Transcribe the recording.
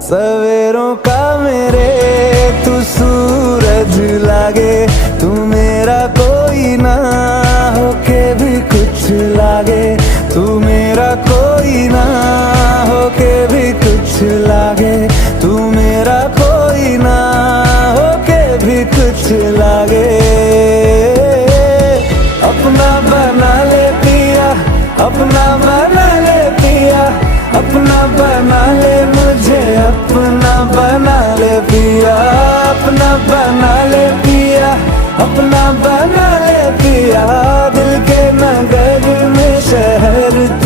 सवेरों का मेरे तू सूरज लागे, तू मेरा कोई ना होके भी कुछ लागे, तू मेरा कोई ना होके भी कुछ लागे, तू मेरा कोई ना होके भी कुछ लागे। अपना बना ले पिया, अपना बना ले पिया, अपना बना ले मुझे, अपना बना ले पिया, अपना बना ले पिया।